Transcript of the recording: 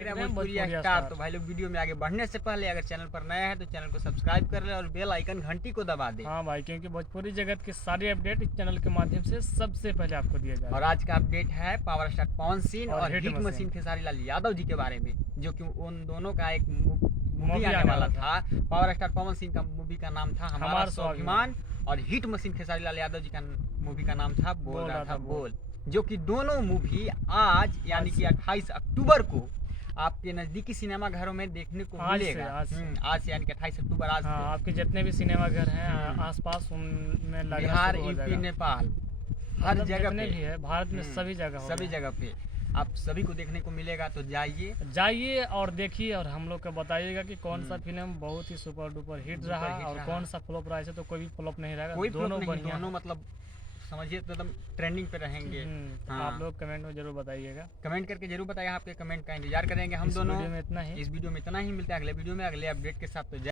Bhojpuri star. तो भाई लोग वीडियो में आगे बढ़ने से पहले अगर चैनल पर नया है तो चैनल को सब्सक्राइब कर ले और बेल आइकन घंटी को दबा दे। हाँ भाई, क्योंकि भोजपुरी जगत के सारे अपडेट इस चैनल के माध्यम से सबसे पहले आपको दिया जाएगा। और आज का अपडेट है पावर स्टार पवन सिंह और hit machine machine Khesari Lal Yadav ji के बारे में, जो कि उन दोनों का एक मूवी आने आने वाला वाला था। पावर स्टार पवन सिंह का मूवी का नाम था हमारा स्वाभिमान और हिट मशीन खेसारी लाल यादव जी का मूवी का नाम था बोल रहा था बोल, जो कि दोनों मूवी आज यानी कि 28 अक्टूबर को आपके नजदीकी सिनेमा घरों में देखने को मिलेगा। आज से यानी कि 28 अक्टूबर आज से। आपके जितने भी सिनेमा घर हैं आसपास उनमें बिहार, यूपी, नेपाल हर जगह पे भी है, भारत में सभी जगह पे आप सभी को देखने को मिलेगा। तो जाइए और देखिए और हम लोग को बताइएगा कि कौन सा फिल्म बहुत ही सुपर डुपर हिट रहा और कौन सा फ्लॉप रहा। ऐसे तो कोई भी फ्लॉप नहीं रहेगा, कोई दोनों बढ़िया, दोनों मतलब समझिए तो एकदम ट्रेंडिंग पे रहेंगे। हाँ। आप लोग कमेंट में जरूर बताइएगा, कमेंट करके जरूर बताइए, आपके कमेंट का इंतजार करेंगे हम दोनों। इस वीडियो में इतना ही मिलते हैं अगले वीडियो में अगले अपडेट के साथ। तो